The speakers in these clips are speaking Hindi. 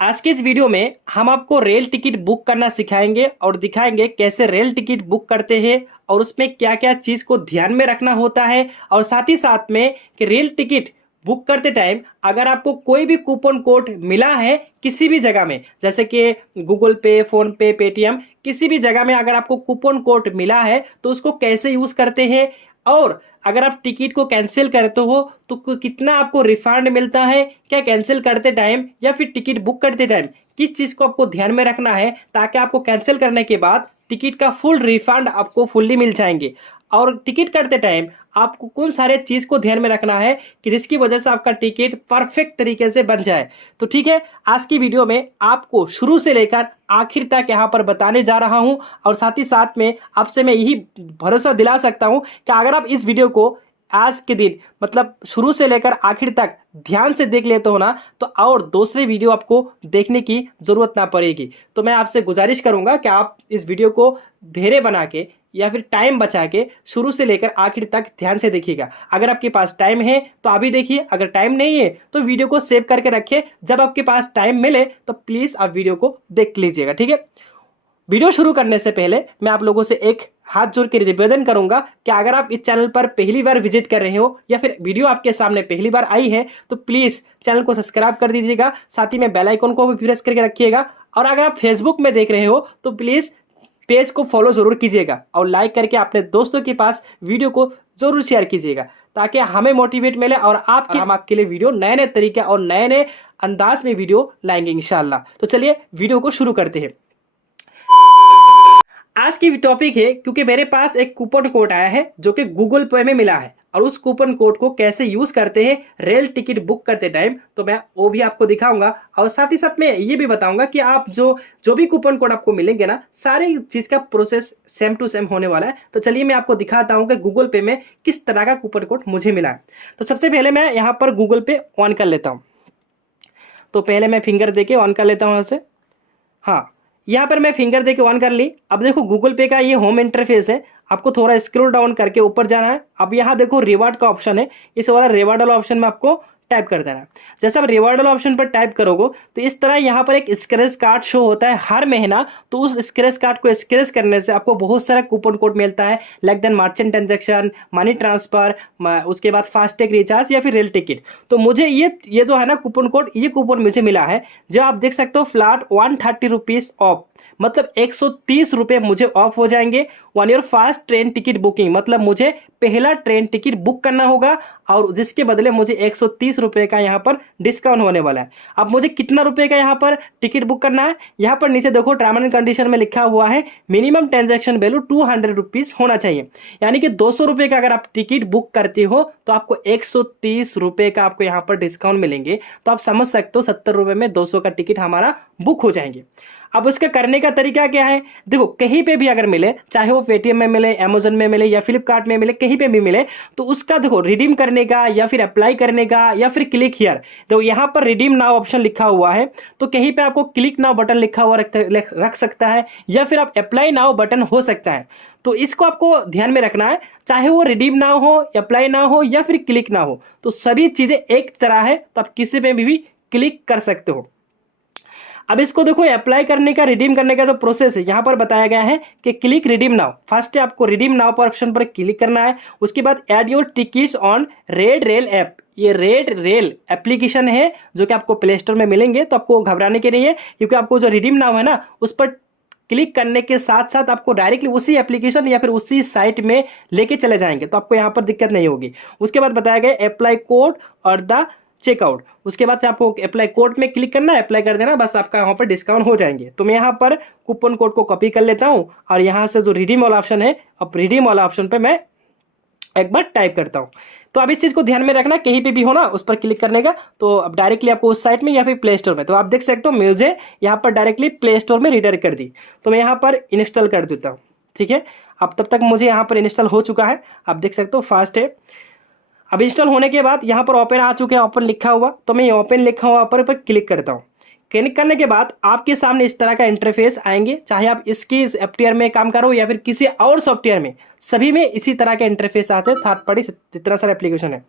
आज के इस वीडियो में हम आपको रेल टिकट बुक करना सिखाएंगे और दिखाएंगे कैसे रेल टिकट बुक करते हैं और उसमें क्या क्या चीज़ को ध्यान में रखना होता है। और साथ ही साथ में कि रेल टिकट बुक करते टाइम अगर आपको कोई भी कूपन कोड मिला है किसी भी जगह में, जैसे कि गूगल पे, फोन पे, पेटीएम, किसी भी जगह में अगर आपको कूपन कोड मिला है तो उसको कैसे यूज़ करते हैं, और अगर आप टिकट को कैंसिल करते हो तो कितना आपको रिफंड मिलता है, क्या कैंसिल करते टाइम या फिर टिकट बुक करते टाइम किस चीज़ को आपको ध्यान में रखना है ताकि आपको कैंसिल करने के बाद टिकट का फुल रिफंड आपको फुल्ली मिल जाएंगे। और टिकट करते टाइम आपको कौन सारे चीज़ को ध्यान में रखना है कि जिसकी वजह से आपका टिकट परफेक्ट तरीके से बन जाए। तो ठीक है, आज की वीडियो में आपको शुरू से लेकर आखिर तक यहाँ पर बताने जा रहा हूँ। और साथ ही साथ में आपसे मैं यही भरोसा दिला सकता हूँ कि अगर आप इस वीडियो को आज के दिन मतलब शुरू से लेकर आखिर तक ध्यान से देख लेते हो ना, तो और दूसरे वीडियो आपको देखने की ज़रूरत ना पड़ेगी। तो मैं आपसे गुजारिश करूंगा कि आप इस वीडियो को धैर्य बना के या फिर टाइम बचा के शुरू से लेकर आखिर तक ध्यान से देखिएगा। अगर आपके पास टाइम है तो अभी देखिए, अगर टाइम नहीं है तो वीडियो को सेव करके रखिए। जब आपके पास टाइम मिले तो प्लीज़ आप वीडियो को देख लीजिएगा। ठीक है, वीडियो शुरू करने से पहले मैं आप लोगों से एक हाथ जोड़ के निवेदन करूंगा कि अगर आप इस चैनल पर पहली बार विजिट कर रहे हो या फिर वीडियो आपके सामने पहली बार आई है तो प्लीज़ चैनल को सब्सक्राइब कर दीजिएगा, साथ ही में बेल आइकन को भी प्रेस करके रखिएगा। और अगर आप फेसबुक में देख रहे हो तो प्लीज़ पेज को फॉलो ज़रूर कीजिएगा और लाइक करके अपने दोस्तों के पास वीडियो को ज़रूर शेयर कीजिएगा ताकि हमें मोटिवेट मिले और हम आपके लिए वीडियो नए नए तरीके और नए नए अंदाज में वीडियो लाएंगे इंशाल्लाह। तो चलिए वीडियो को शुरू करते हैं। आज की टॉपिक है क्योंकि मेरे पास एक कूपन कोड आया है जो कि गूगल पे में मिला है और उस कूपन कोड को कैसे यूज करते हैं रेल टिकट बुक करते टाइम, तो मैं वो भी आपको दिखाऊंगा। और साथ ही साथ मैं ये भी बताऊंगा कि आप जो भी कूपन कोड आपको मिलेंगे ना, सारी चीज का प्रोसेस सेम टू सेम होने वाला है। तो चलिए मैं आपको दिखाता हूँ कि गूगल पे में किस तरह का कूपन कोड मुझे मिला है। तो सबसे पहले मैं यहाँ पर गूगल पे ऑन कर लेता हूँ। तो पहले मैं फिंगर दे के ऑन कर लेता हूँ यहाँ से। हाँ, यहाँ पर मैं फिंगर देके ऑन कर ली। अब देखो गूगल पे का ये होम इंटरफेस है, आपको थोड़ा स्क्रॉल डाउन करके ऊपर जाना है। अब यहाँ देखो रिवार्ड का ऑप्शन है, इस वाला रिवार्ड वाला ऑप्शन में आपको टाइप कर देना है। जैसे आप रिवार्ड वाला ऑप्शन पर टाइप करोगे तो इस तरह यहाँ पर एक स्क्रैच कार्ड शो होता है हर महीना। तो उस स्क्रैच कार्ड को स्क्रैच करने से आपको बहुत सारा कूपन कोड मिलता है, like then merchant transaction, money transfer, उसके बाद फास्टैग रिचार्ज या फिर रेल टिकट। तो मुझे ये जो है ना कूपन कोड, ये कूपन मुझे मिला है जो आप देख सकते हो, फ्लैट 130 रुपीज़ ऑफ, मतलब 130 रुपये मुझे ऑफ हो जाएंगे। One year fast train ticket booking, मतलब मुझे पहला ट्रेन टिकट बुक करना होगा और जिसके बदले मुझे 130 रुपये का यहाँ पर डिस्काउंट होने वाला है। अब मुझे कितना रुपए का यहाँ पर टिकट बुक करना है, यहाँ पर नीचे देखो टर्म एंड कंडीशन में लिखा हुआ है मिनिमम ट्रांजैक्शन वैल्यू 200 रुपीज़ होना चाहिए, यानी कि 200 रुपये का अगर आप टिकट बुक करते हो तो आपको 130 रुपये का आपको यहाँ पर डिस्काउंट मिलेंगे। तो आप समझ सकते हो 70 रुपये में 200 का टिकट हमारा बुक हो जाएंगे। अब उसका करने का तरीका क्या है, देखो कहीं पे भी अगर मिले, चाहे वो पेटीएम में मिले, अमेजन में मिले या फ्लिपकार्ट में मिले, कहीं पे भी मिले, तो उसका देखो रिडीम करने का या फिर अप्लाई करने का या फिर क्लिक हियर, देखो यहाँ पर रिडीम नाउ ऑप्शन लिखा हुआ है तो कहीं पे आपको क्लिक नाउ बटन लिखा हुआ रख सकता है या फिर आप अप्लाई नाउ बटन हो सकता है। तो इसको आपको ध्यान में रखना है, चाहे वो रिडीम ना हो, अप्लाई ना हो या फिर क्लिक ना हो, तो सभी चीज़ें एक तरह है, तो आप किसी पे भी क्लिक कर सकते हो। अब इसको देखो अप्लाई करने का, रिडीम करने का जो प्रोसेस है यहाँ पर बताया गया है कि क्लिक रिडीम नाउ। फर्स्ट आपको रिडीम नाउ पर ऑप्शन पर क्लिक करना है, उसके बाद add your tickets on red rail app. ये रेड रेल एप्लीकेशन है जो कि आपको प्ले स्टोर में मिलेंगे, तो आपको घबराने के नहीं है क्योंकि आपको जो रिडीम नाउ है ना उस पर क्लिक करने के साथ साथ आपको डायरेक्टली उसी एप्लीकेशन या फिर उसी साइट में लेके चले जाएंगे, तो आपको यहाँ पर दिक्कत नहीं होगी। उसके बाद बताया गया अप्लाई कोड और द चेकआउट, उसके बाद आपको अप्लाई कोड में क्लिक करना है, अप्लाई कर देना, बस आपका यहाँ पर डिस्काउंट हो जाएंगे। तो मैं यहाँ पर कूपन कोड को कॉपी कर लेता हूँ और यहाँ से जो रिडीम वाला ऑप्शन है, अब रिडीम वाला ऑप्शन पे मैं एक बार टाइप करता हूँ। तो अब इस चीज़ को ध्यान में रखना, कहीं पे भी हो ना उस पर क्लिक करने का, तो अब डायरेक्टली आपको उस साइट में या फिर प्ले स्टोर में, तो आप देख सकते हो मुझे यहाँ पर डायरेक्टली प्ले स्टोर में रिडायरेक्ट कर दी। तो मैं यहाँ पर इंस्टॉल कर देता हूँ। ठीक है, अब तब तक मुझे यहाँ पर इंस्टॉल हो चुका है, आप देख सकते हो फास्ट है। अब इंस्टॉल होने के बाद यहाँ पर ओपन आ चुके हैं, ओपन लिखा हुआ, तो मैं ओपन लिखा हुआ पर क्लिक करता हूँ। क्लिक करने के बाद आपके सामने इस तरह का इंटरफेस आएंगे, चाहे आप इसकी सॉफ्टवेयर में काम करो या फिर किसी और सॉफ्टवेयर में, सभी में इसी तरह के इंटरफेस आते हैं, थर्ड पार्टी जितना सारा एप्लीकेशन है।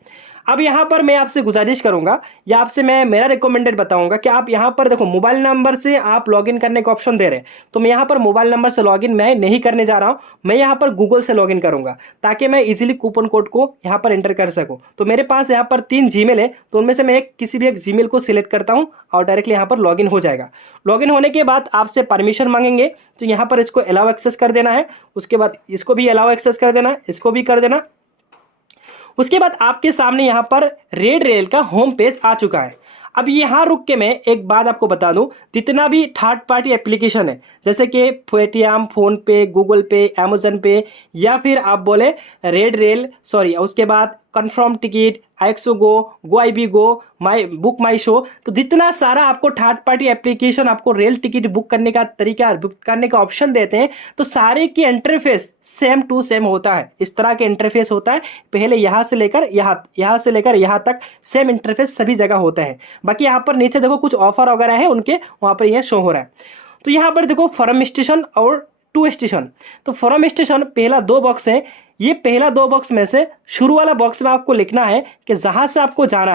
अब यहाँ पर मैं आपसे गुजारिश करूंगा या आपसे मैं मेरा रिकमेंडेड बताऊंगा कि आप यहाँ पर देखो मोबाइल नंबर से आप लॉगिन करने का ऑप्शन दे रहे हैं, तो मैं यहाँ पर मोबाइल नंबर से लॉगिन मैं नहीं करने जा रहा हूँ, मैं यहाँ पर गूगल से लॉगिन करूंगा ताकि मैं इजीली कूपन कोड को यहाँ पर एंटर कर सकूँ। तो मेरे पास यहाँ पर 3 जीमेल है, तो उनमें से मैं किसी भी एक जीमेल को सिलेक्ट करता हूँ और डायरेक्टली यहाँ पर लॉगिन हो जाएगा। लॉगिन होने के बाद आपसे परमिशन मांगेंगे, तो यहाँ पर इसको अलाउ एक्सेस कर देना है, उसके बाद इसको भी अलाउ एक्सेस कर देना, इसको भी कर देना। उसके बाद आपके सामने यहाँ पर रेड रेल का होम पेज आ चुका है। अब यहाँ रुक के मैं एक बात आपको बता दूं, जितना भी थर्ड पार्टी एप्लीकेशन है जैसे कि Paytm, PhonePe, Google Pay, Amazon Pay या फिर आप बोले रेड रेल उसके बाद confirm ticket, ixigo I B go, my book my show, तो जितना सारा आपको थर्ड पार्टी एप्लीकेशन आपको रेल टिकट बुक करने का तरीका, बुक करने का ऑप्शन देते हैं, तो सारे की इंटरफेस सेम टू सेम होता है। इस तरह के इंटरफेस होता है, पहले यहाँ से लेकर यहाँ तक सेम इंटरफेस सभी जगह होता है। बाकी यहाँ पर नीचे देखो कुछ ऑफर वगैरह है उनके, वहाँ पर यह शो हो रहा है। तो यहाँ पर देखो फॉरम स्टेशन और टू स्टेशन, तो फॉरम स्टेशन पहला 2 बॉक्स है, ये पहला 2 बॉक्स में से शुरू वाला बॉक्स में आपको लिखना है कि जहाँ से आपको जाना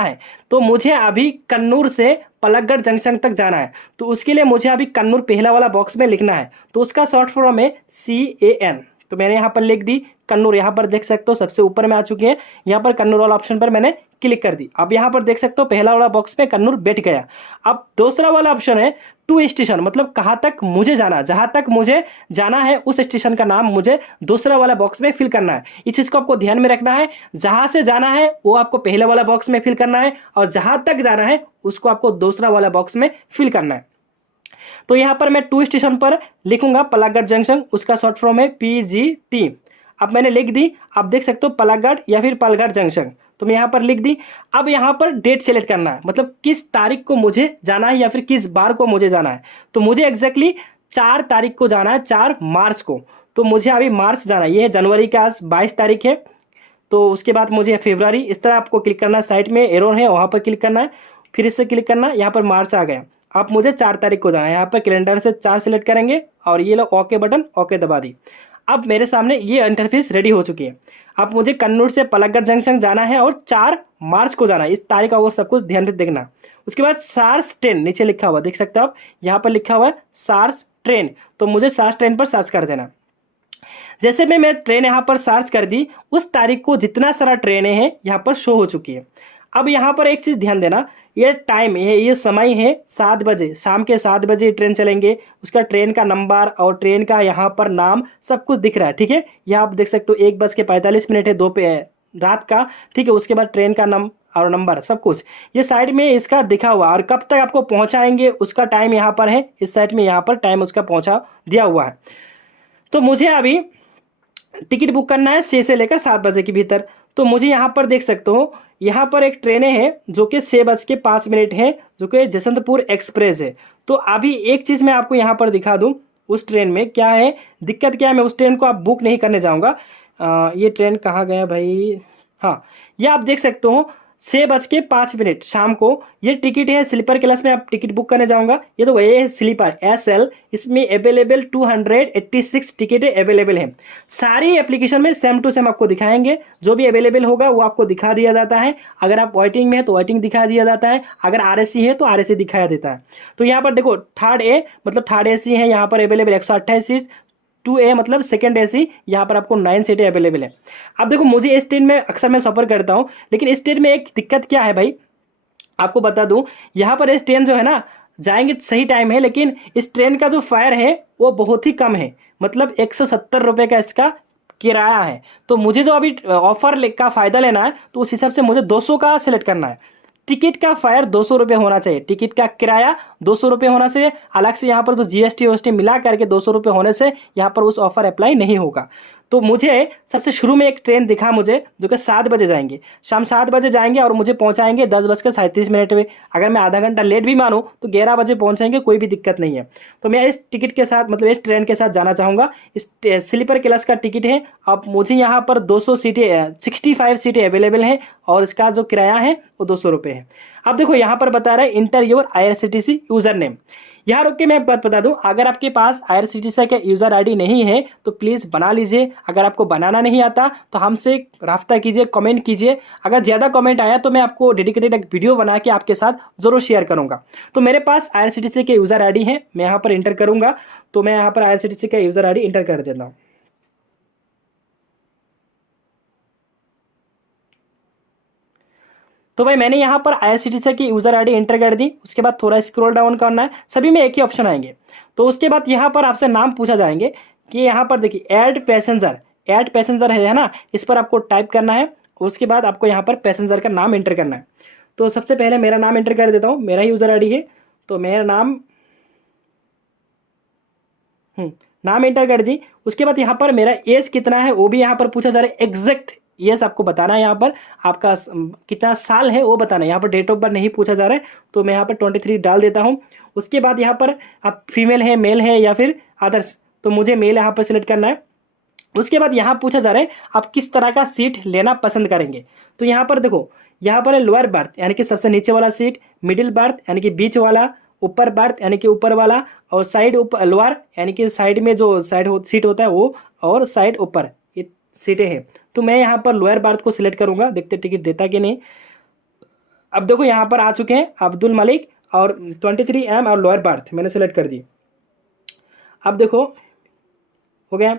है, तो मुझे अभी कन्नूर से पलक्गढ़ जंक्शन तक जाना है, तो उसके लिए मुझे अभी कन्नूर पहला वाला बॉक्स में लिखना है, तो उसका शॉर्ट फॉर्म है CAN। तो मैंने यहाँ पर लिख दी कन्नूर, यहाँ पर देख सकते हो सबसे ऊपर में आ चुकी है, यहाँ पर कन्नूर वाला ऑप्शन पर मैंने क्लिक कर दी। अब यहाँ पर देख सकते हो पहला वाला बॉक्स में कन्नूर बैठ गया। अब दूसरा वाला ऑप्शन है टू स्टेशन, मतलब कहाँ तक मुझे जाना, जहाँ तक मुझे जाना है उस स्टेशन का नाम मुझे दूसरा वाला बॉक्स में फिल करना है। इस चीज़ को आपको ध्यान में रखना है, जहाँ से जाना है वो आपको पहले वाला बॉक्स में फिल करना है और जहाँ तक जाना है उसको आपको दूसरा वाला बॉक्स में फिल करना है। तो यहाँ पर मैं 2 स्टेशन पर लिखूंगा पलक्गढ़ जंक्शन, उसका शॉर्ट फॉर्म है PGT। अब मैंने लिख दी, आप देख सकते हो पलक्गढ़ या फिर पलघड़ जंक्शन, तो मैं यहाँ पर लिख दी। अब यहाँ पर डेट सेलेक्ट करना है, मतलब किस तारीख को मुझे जाना है या फिर किस बार को मुझे जाना है। तो मुझे एग्जैक्टली 4 तारीख को जाना है, 4 मार्च को, तो मुझे अभी मार्च जाना है। ये है जनवरी का आज 22 तारीख है, तो उसके बाद मुझे फरवरी, इस तरह आपको क्लिक करना है, साइड में एरो है वहाँ पर क्लिक करना है, फिर इससे क्लिक करना, यहाँ पर मार्च आ गया। अब मुझे 4 तारीख को जाना है, यहाँ पर कैलेंडर से 4 सेलेक्ट करेंगे और ये लो ओके बटन, ओके दबा दी। अब मेरे सामने ये इंटरफेस रेडी हो चुकी है। अब मुझे कन्नूर से पलक्गढ़ जंक्शन जाना है और 4 मार्च को जाना है, इस तारीख का वो सब कुछ ध्यान से देखना। उसके बाद सार्स ट्रेन नीचे लिखा हुआ देख सकते हो आप, यहाँ पर लिखा हुआ है सार्स ट्रेन, तो मुझे सार्स ट्रेन पर सर्च कर देना। जैसे मैं ट्रेन यहाँ पर सर्च कर दी, उस तारीख को जितना सारा ट्रेनें हैं यहाँ पर शो हो चुकी है। अब यहाँ पर एक चीज़ ध्यान देना, ये टाइम है, ये समय है 7 बजे, शाम के 7 बजे ट्रेन चलेंगे। उसका ट्रेन का नंबर और ट्रेन का यहाँ पर नाम सब कुछ दिख रहा है, ठीक है। यहाँ आप देख सकते हो 1:45 है, 2 पे रात का, ठीक है। उसके बाद ट्रेन का नाम और नंबर सब कुछ ये साइड में इसका दिखा हुआ, और कब तक आपको पहुँचाएंगे उसका टाइम यहाँ पर है, इस साइड में यहाँ पर टाइम उसका पहुँचा दिया हुआ है। तो मुझे अभी टिकट बुक करना है 6 से लेकर 7 बजे के भीतर। तो मुझे यहाँ पर देख सकते हो, यहाँ पर एक ट्रेनें हैं जो कि 6:05 है, जो कि जसवंतपुर एक्सप्रेस है। तो अभी एक चीज़ मैं आपको यहाँ पर दिखा दूँ, उस ट्रेन में क्या है, दिक्कत क्या है, मैं उस ट्रेन को आप बुक नहीं करने जाऊँगा। ये ट्रेन कहाँ गया भाई, हाँ ये आप देख सकते हो 6:05 शाम को ये टिकट है। स्लीपर क्लास में आप टिकट बुक करने जाऊंगा, ये तो ये है स्लीपर SL, इसमें अवेलेबल 286 टिकटें अवेलेबल हैं। सारी एप्लीकेशन में सेम टू सेम आपको दिखाएंगे, जो भी अवेलेबल होगा वो आपको दिखा दिया जाता है। अगर आप वेटिंग में है तो वेटिंग दिखा दिया जाता है, अगर RAC है तो RAC दिखाया देता है। तो यहाँ पर देखो थर्ड A मतलब थर्ड AC है, यहाँ पर अवेलेबल 128 सीट, 2A मतलब सेकंड AC, यहाँ पर आपको 9 सीटें अवेलेबल है। अब देखो मुझे इस ट्रेन में अक्सर मैं सफ़र करता हूँ, लेकिन इस ट्रेन में एक दिक्कत क्या है भाई, आपको बता दूँ, यहाँ पर इस ट्रेन जो है ना, जाएंगे सही टाइम है, लेकिन इस ट्रेन का जो फेयर है वो बहुत ही कम है, मतलब 170 रुपये का इसका किराया है। तो मुझे जो अभी ऑफर का फ़ायदा लेना है, तो उस हिसाब से मुझे 200 का सिलेक्ट करना है। टिकट का फायर 200 रुपये होना चाहिए, टिकट का किराया 200 रुपये होना चाहिए। अलग से यहाँ पर तो GST मिला करके 200 रुपये होने से यहाँ पर उस ऑफर अप्लाई नहीं होगा। तो मुझे सबसे शुरू में एक ट्रेन दिखा मुझे, जो कि 7 बजे जाएंगे, शाम 7 बजे जाएंगे और मुझे पहुँचाएंगे 10:37 में। अगर मैं आधा घंटा लेट भी मानूँ तो 11 बजे पहुँचाएंगे, कोई भी दिक्कत नहीं है। तो मैं इस टिकट के साथ, मतलब इस ट्रेन के साथ जाना चाहूँगा। इस स्लीपर क्लास का टिकट है। अब मुझे यहाँ पर 200 सीटें 65 सीटें अवेलेबल हैं और इसका जो किराया है वो 200 रुपये है। अब देखो यहाँ पर बता रहा है inter your IRCTC user name. यहाँ रुक के मैं एक बात बता दूं, अगर आपके पास IRCTC का यूज़र आईडी नहीं है तो प्लीज़ बना लीजिए। अगर आपको बनाना नहीं आता तो हमसे राब्ता कीजिए, कमेंट कीजिए। अगर ज़्यादा कमेंट आया तो मैं आपको डेडिकेटेड एक वीडियो बना के आपके साथ ज़रूर शेयर करूँगा। तो मेरे पास IRCTC के यूज़र आईडी है, मैं यहाँ पर इंटर करूँगा। तो मैं यहाँ पर IRCTC का यूज़र आईडी इंटर कर देता हूँ। तो भाई मैंने यहाँ पर IRCTC की यूज़र आईडी इंटर कर दी। उसके बाद थोड़ा स्क्रॉल डाउन करना है, सभी में एक ही ऑप्शन आएंगे। तो उसके बाद यहाँ पर आपसे नाम पूछा जाएंगे कि यहाँ पर देखिए ऐड पैसेंजर है ना, इस पर आपको टाइप करना है। उसके बाद आपको यहाँ पर पैसेंजर का नाम एंटर करना है। तो सबसे पहले मेरा नाम एंटर कर देता हूँ, मेरा ही यूज़र आईडी है। तो मेरा नाम एंटर कर दी। उसके बाद यहाँ पर मेरा एज कितना है वो भी यहाँ पर पूछा जा रहा है। एग्जैक्ट यस आपको बताना है, यहाँ पर आपका कितना साल है वो बताना है। यहाँ पर डेट ऑफ बर्थ नहीं पूछा जा रहा है, तो मैं यहाँ पर 23 डाल देता हूँ। उसके बाद यहाँ पर आप फीमेल है, मेल है या फिर अदर्स, तो मुझे मेल यहाँ पर सिलेक्ट करना है। उसके बाद यहाँ पूछा जा रहा है आप किस तरह का सीट लेना पसंद करेंगे। तो यहाँ पर देखो, यहाँ पर है लोअर बर्थ यानी कि सबसे नीचे वाला सीट, मिडिल बर्थ यानी कि बीच वाला, ऊपर बर्थ यानी कि ऊपर वाला, और साइड ऊपर लोअर यानी कि साइड में जो सीट होता है वो, और साइड ऊपर, ये सीटें हैं। तो मैं यहाँ पर लोअर बर्थ को सिलेक्ट करूँगा, देखते टिकट देता कि नहीं। अब देखो यहाँ पर आ चुके हैं अब्दुल मलिक और 23M और लोअर बर्थ मैंने सेलेक्ट कर दी। अब देखो हो गया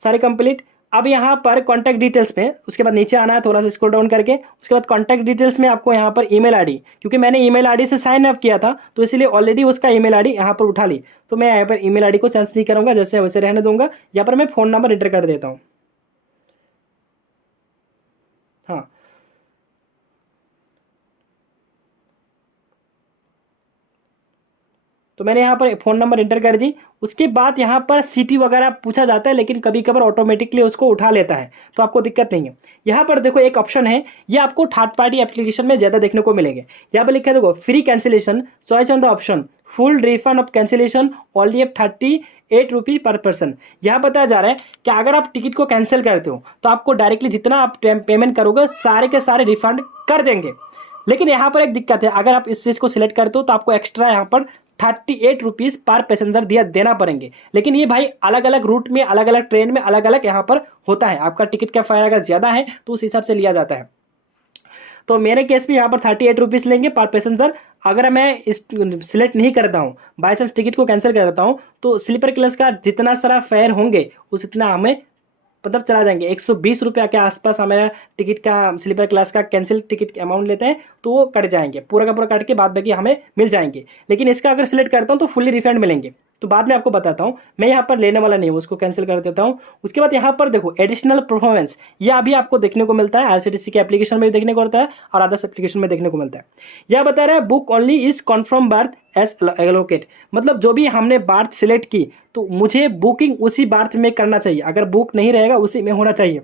सारे कंप्लीट। अब यहाँ पर कॉन्टैक्ट डिटेल्स में उसके बाद नीचे आना है, थोड़ा सा स्क्रॉल डाउन करके। उसके बाद कॉन्टैक्ट डिटेल्स में आपको यहाँ पर ईमेल आईडी, क्योंकि मैंने ईमेल आईडी से साइन अप किया था तो इसलिए ऑलरेडी उसका ईमेल आईडी यहाँ पर उठा ली। तो मैं यहाँ पर ईमेल आईडी को चेंज नहीं करूँगा, जैसे वैसे रहने दूंगा। यहाँ पर मैं फ़ोन नंबर एंटर कर देता हूँ। हाँ, तो मैंने यहाँ पर फ़ोन नंबर एंटर कर दी। उसके बाद यहाँ पर सिटी वगैरह पूछा जाता है, लेकिन कभी कभार ऑटोमेटिकली उसको उठा लेता है, तो आपको दिक्कत नहीं है। यहाँ पर देखो एक ऑप्शन है, ये आपको थर्ड पार्टी एप्लीकेशन में ज़्यादा देखने को मिलेंगे। यहाँ पर लिखा है देखो, free cancellation, choice on the option, full refund of cancellation, only F 38 rupees पर पर्सन। यहाँ बताया जा रहा है कि अगर आप टिकट को कैंसिल करते हो तो आपको डायरेक्टली जितना आप पेमेंट करोगे सारे के सारे रिफंड कर देंगे। लेकिन यहाँ पर एक दिक्कत है, अगर आप इस चीज़ को सिलेक्ट करते हो तो आपको एक्स्ट्रा यहाँ पर 38 रुपीज़ पर पैसेंजर देना पड़ेंगे। लेकिन ये भाई अलग अलग रूट में, अलग अलग ट्रेन में अलग अलग यहाँ पर होता है। आपका टिकट का फेयर अगर ज़्यादा है तो उस हिसाब से लिया जाता है। तो मेरे केस में यहाँ पर 38 रुपीज़ लेंगे पर पैसेंजर। अगर मैं इस सिलेक्ट नहीं करता हूँ, बाई चांस टिकट को कैंसिल कर देता हूँ, तो स्लीपर क्लास का जितना सारा फेयर होंगे उस इतना हमें मतलब चला जाएंगे। 120 रुपये के आसपास हमारा टिकट का, स्लीपर क्लास का कैंसिल टिकट अमाउंट लेते हैं, तो वो कट जाएंगे, पूरा का पूरा कट के बाद बाकी हमें मिल जाएंगे। लेकिन इसका अगर सिलेक्ट करता हूँ तो फुल्ली रिफंड मिलेंगे। तो बाद में आपको बताता हूँ, मैं यहाँ पर लेने वाला नहीं हूँ, उसको कैंसिल कर देता हूँ। उसके बाद यहाँ पर देखो एडिशनल परफॉर्मेंस, यह अभी आपको देखने को मिलता है। IRCTC के एप्लीकेशन में देखने को मिलता है और अदर्स एप्लीकेशन में देखने को मिलता है। यह बता रहा है book only is confirm berth as allocate, मतलब जो भी हमने बर्थ सिलेक्ट की तो मुझे बुकिंग उसी बर्थ में करना चाहिए, अगर बुक नहीं रहेगा उसी में होना चाहिए।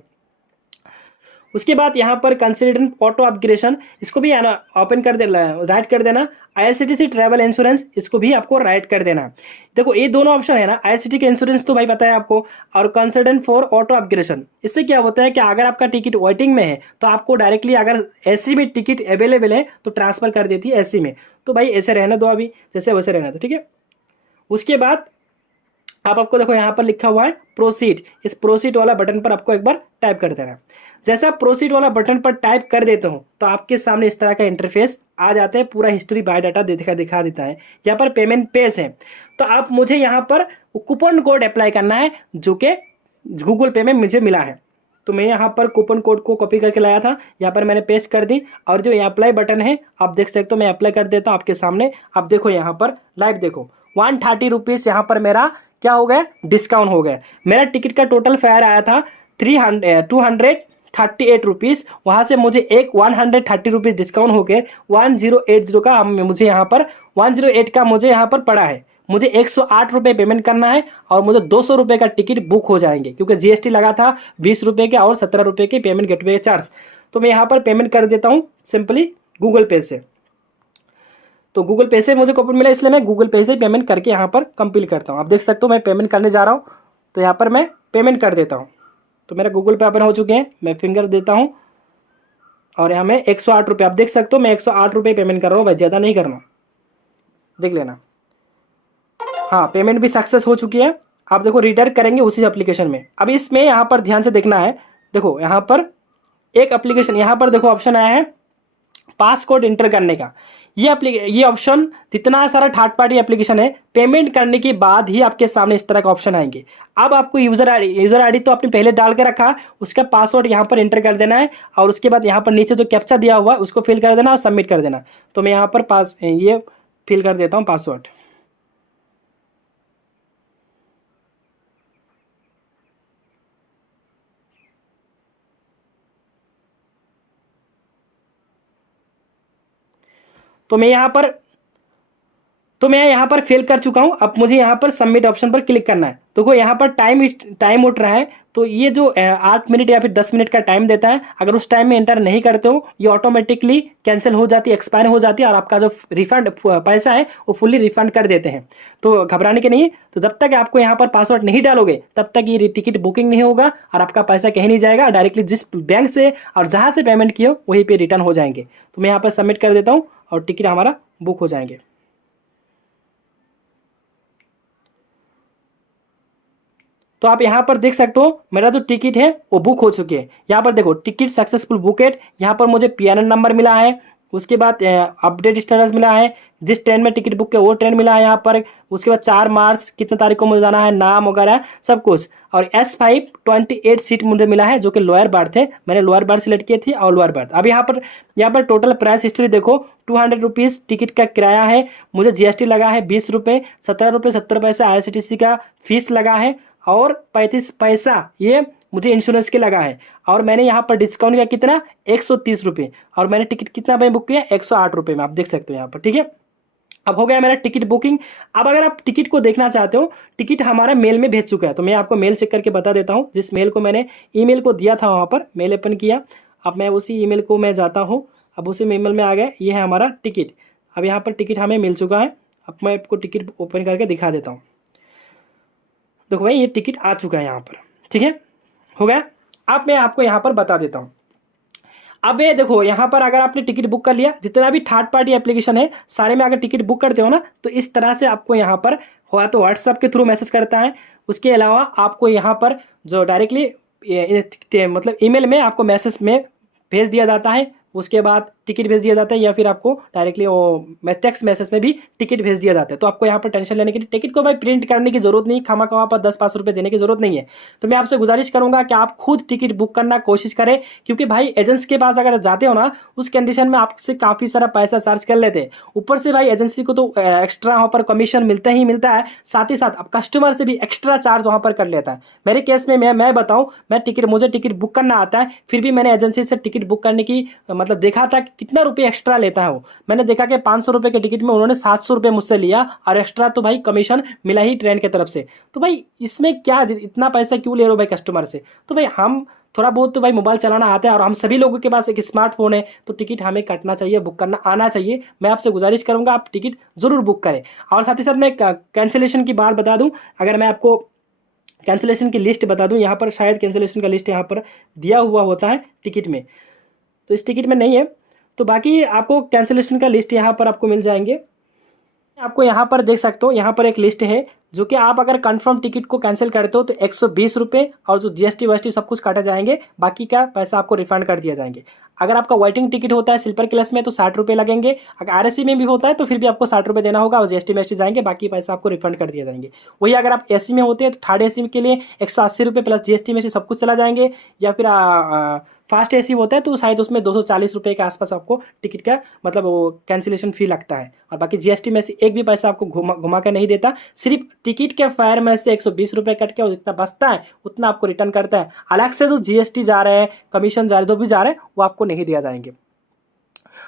उसके बाद यहाँ पर कंसिडरिंग ऑटो अपग्रेडेशन, इसको भी ओपन कर देना, राइट कर देना। IRCTC ट्रैवल इंश्योरेंस, इसको भी आपको राइट कर देना। देखो ये दोनों ऑप्शन है ना, IRCTC के इंश्योरेंस तो भाई पता है आपको, और कंसिडरिंग फॉर ऑटो अपग्रेडेशन, इससे क्या होता है कि अगर आपका टिकट वेटिंग में है तो आपको डायरेक्टली अगर AC में टिकट अवेलेबल है तो ट्रांसफर कर देती है AC में। तो भाई ऐसे रहने दो, अभी जैसे वैसे रहने दो, ठीक है। उसके बाद आपको देखो यहाँ पर लिखा हुआ है प्रोसीड, इस प्रोसीड वाला बटन पर आपको एक बार टाइप कर देना है। जैसा आप प्रोसीड वाला बटन पर टाइप कर देते हो तो आपके सामने इस तरह का इंटरफेस आ जाता है, पूरा हिस्ट्री बायोडाटा दिखा देता है। यहाँ पर पेमेंट पेज है, तो आप मुझे यहाँ पर कूपन कोड अप्लाई करना है जो कि गूगल पे में मुझे मिला है। तो मैं यहाँ पर कूपन कोड को कॉपी करके लाया था, यहाँ पर मैंने पेस्ट कर दी, और जो अप्लाई बटन है आप देख सकते हो, मैं अप्लाई कर देता हूँ आपके सामने। आप देखो यहाँ पर लाइव देखो 130 रुपीज़ यहाँ पर मेरा क्या हो गया, डिस्काउंट हो गया। मेरा टिकट का टोटल फेयर आया था 238 रुपीज़, वहाँ से मुझे एक 130 रुपीज़ डिस्काउंट हो गए 1080 का मुझे यहाँ पर 108 का मुझे यहाँ पर पड़ा है। मुझे 108 रुपये पेमेंट करना है और मुझे 200 रुपये का टिकट बुक हो जाएंगे, क्योंकि GST लगा था 20 रुपये के और 17 रुपये के पेमेंट गेटवे चार्ज। तो मैं यहाँ पर पेमेंट कर देता हूँ सिंपली गूगल पे से। तो गूगल पे से मुझे कूपन मिला, इसलिए मैं गूगल पे से पेमेंट करके यहाँ पर कंप्लीट करता हूँ। आप देख सकते हो मैं पेमेंट करने जा रहा हूँ, तो यहाँ पर मैं पेमेंट कर देता हूँ। तो मेरा गूगल पे ओपन हो चुके हैं, मैं फिंगर देता हूँ और यहाँ में 108 रुपये, आप देख सकते हो मैं 108 रुपये पेमेंट कर रहा हूँ भाई, ज़्यादा नहीं करना, देख लेना। हाँ, पेमेंट भी सक्सेस हो चुकी है। आप देखो रिटर्न करेंगे उसी एप्लीकेशन में। अब इसमें यहाँ पर ध्यान से देखना है। देखो यहाँ पर एक एप्लीकेशन, यहाँ पर देखो ऑप्शन आया है पासकोड इंटर करने का। ये ऑप्शन जितना सारा थर्ड पार्टी एप्लीकेशन है, पेमेंट करने के बाद ही आपके सामने इस तरह का ऑप्शन आएंगे। अब आपको यूजर आईडी तो आपने पहले डाल के रखा, उसका पासवर्ड यहाँ पर इंटर कर देना है और उसके बाद यहाँ पर नीचे जो कैप्चा दिया हुआ है उसको फिल कर देना और सबमिट कर देना। तो मैं यहाँ पर ये फिल कर देता हूँ पासवर्ड। तो मैं यहाँ पर फिल कर चुका हूँ। अब मुझे यहाँ पर सबमिट ऑप्शन पर क्लिक करना है। देखो यहाँ पर टाइम उठ रहा है, तो ये जो 8 मिनट या फिर 10 मिनट का टाइम देता है, अगर उस टाइम में एंटर नहीं करते हो ये ऑटोमेटिकली कैंसिल हो जाती है, एक्सपायर हो जाती है और आपका जो रिफंड पैसा है वो फुल्ली रिफंड कर देते हैं। तो घबराने के नहीं। तो जब तक आपको यहाँ पर पासवर्ड नहीं डालोगे तब तक ये टिकट बुकिंग नहीं होगा और आपका पैसा कहीं नहीं जाएगा, डायरेक्टली जिस बैंक से और जहाँ से पेमेंट किए हो वहीं पर रिटर्न हो जाएंगे। तो मैं यहाँ पर सबमिट कर देता हूँ और टिकट हमारा बुक हो जाएंगे। तो आप यहाँ पर देख सकते हो मेरा जो टिकट है वो बुक हो चुके हैं। यहाँ पर देखो टिकट सक्सेसफुल बुकेड, यहाँ पर मुझे पीएनआर नंबर मिला है, उसके बाद अपडेट स्टेटस मिला है, जिस ट्रेन में टिकट बुक किया वो ट्रेन मिला है यहाँ पर, उसके बाद 4 मार्च कितने तारीख को मुझे जाना है, नाम वगैरह सब कुछ। और S5 28 सीट मुझे मिला है जो कि लोअर बर्थ है, मैंने लोअर बर्थ सिलेक्ट की थी और लोअर बर्थ। अब यहाँ पर टोटल प्राइस हिस्ट्री देखो, 200 रुपीज़ टिकट का किराया है, मुझे जीएसटी लगा है 20 रुपये, 17 रुपये 70 पैसे IRCTC का फीस लगा है और 35 पैसा ये मुझे इंश्योरेंस के लगा है। और मैंने यहाँ पर डिस्काउंट किया कितना, 130 रुपये। और मैंने टिकट कितना में बुक किया, 108 रुपये में, आप देख सकते हो यहाँ पर। ठीक है, अब हो गया मेरा टिकट बुकिंग। अब अगर आप टिकट को देखना चाहते हो, टिकट हमारा मेल में भेज चुका है, तो मैं आपको मेल चेक करके बता देता हूँ। जिस मेल को मैंने ईमेल को दिया था वहाँ पर मेल ओपन किया, अब मैं उसी ईमेल को मैं जाता हूँ। अब उसी ईमेल में आ गया, ये है हमारा टिकट। अब यहाँ पर टिकट हमें मिल चुका है। अब मैं आपको टिकट ओपन करके दिखा देता हूँ। देखो भाई ये टिकट आ चुका है यहाँ पर। ठीक है, हो गया। अब मैं आपको यहाँ पर बता देता हूँ। अब ये देखो यहाँ पर अगर आपने टिकट बुक कर लिया, जितना भी थर्ड पार्टी एप्लीकेशन है सारे में अगर टिकट बुक करते हो ना, तो इस तरह से आपको यहाँ पर हुआ तो व्हाट्सएप के थ्रू मैसेज करता है। उसके अलावा आपको यहाँ पर जो डायरेक्टली मतलब ईमेल में आपको मैसेज में भेज दिया जाता है, उसके बाद टिकट भेज दिया जाता है, या फिर आपको डायरेक्टली वो टेक्स्ट मैसेज में भी टिकट भेज दिया जाता है। तो आपको यहाँ पर टेंशन लेने की, टिकट को भाई प्रिंट करने की जरूरत नहीं, खामा खामा पर 10-5 रुपये देने की जरूरत नहीं है। तो मैं आपसे गुजारिश करूंगा कि आप खुद टिकट बुक करना कोशिश करें, क्योंकि भाई एजेंसी के पास अगर जाते हो ना, उस कंडीशन में आपसे काफ़ी सारा पैसा चार्ज कर लेते हैं। ऊपर से भाई एजेंसी को तो एक्स्ट्रा वहाँ पर कमीशन मिलता ही मिलता है, साथ ही साथ अब कस्टमर से भी एक्स्ट्रा चार्ज वहाँ पर कर लेता है। मेरे केस में मैं बताऊँ, मुझे टिकट बुक करना आता है, फिर भी मैंने एजेंसी से टिकट बुक करने की मतलब देखा था कितना रुपये एक्स्ट्रा लेता है वो। मैंने देखा कि 500 रुपये के टिकट में उन्होंने 700 रुपये मुझसे लिया और एक्स्ट्रा तो भाई कमीशन मिला ही ट्रेन की तरफ से। तो भाई इसमें क्या इतना पैसा क्यों ले रहे हो भाई कस्टमर से। तो भाई हम थोड़ा बहुत तो भाई मोबाइल चलाना आता है और हम सभी लोगों के पास एक स्मार्टफोन है, तो टिकट हमें कटना चाहिए, बुक करना आना चाहिए। मैं आपसे गुजारिश करूंगा आप टिकट जरूर बुक करें। और साथ ही साथ मैं कैंसिलेशन की बात बता दूं, अगर मैं आपको कैंसिलेशन की लिस्ट बता दूं, यहाँ पर शायद कैंसिलेशन का लिस्ट यहाँ पर दिया हुआ होता है टिकट में, तो इस टिकट में नहीं है। तो बाकी आपको कैंसिलेशन का लिस्ट यहाँ पर आपको मिल जाएंगे। आपको यहाँ पर देख सकते हो, यहाँ पर एक लिस्ट है जो कि आप अगर कंफर्म टिकट को कैंसिल करते हो तो 120 रुपये और जो जीएसटी वाईएसटी सब कुछ काटे जाएंगे, बाकी का पैसा आपको रिफंड कर दिया जाएंगे। अगर आपका वेटिंग टिकट होता है स्लीपर क्लास में तो 60 रुपये लगेंगे, अगर आरएसी में भी होता है तो फिर भी आपको 60 रुपये देना होगा और जीएसटी वाईएसटी जाएंगे, बाकी पैसा आपको रिफंड कर दिया जाएंगे। वही अगर आप एसी में होते हैं तो थर्ड एसी के लिए 180 रुपये प्लस जीएसटी में से सब कुछ चला जाएंगे, या फिर फास्ट एसी होता है तो शायद उसमें 240 रुपये के आसपास आपको टिकट का मतलब वो कैंसिलेशन फी लगता है। और बाकी जीएसटी में से एक भी पैसा आपको घुमा कर नहीं देता, सिर्फ टिकट के फेयर में से 120 रुपये कट के और जितना बचता है उतना आपको रिटर्न करता है। अलग से जो जीएसटी जा रहे हैं, कमीशन जा रहे हैं, जो भी जा रहे हैं वो आपको नहीं दिया जाएंगे।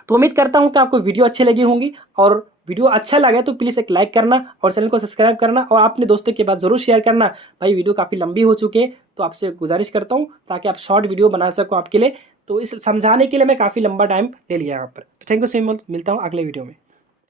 तो उम्मीद करता हूँ कि आपको वीडियो अच्छी लगी होंगी, और वीडियो अच्छा लगे तो प्लीज़ एक लाइक करना और चैनल को सब्सक्राइब करना और अपने दोस्तों के पास जरूर शेयर करना। भाई वीडियो काफ़ी लंबी हो चुकी है, तो आपसे गुजारिश करता हूँ ताकि आप शॉर्ट वीडियो बना सको आपके लिए। तो इस समझाने के लिए मैं काफ़ी लंबा टाइम ले लिया यहाँ पर। तो थैंक यू सो मच, मिलता हूँ अगले वीडियो में।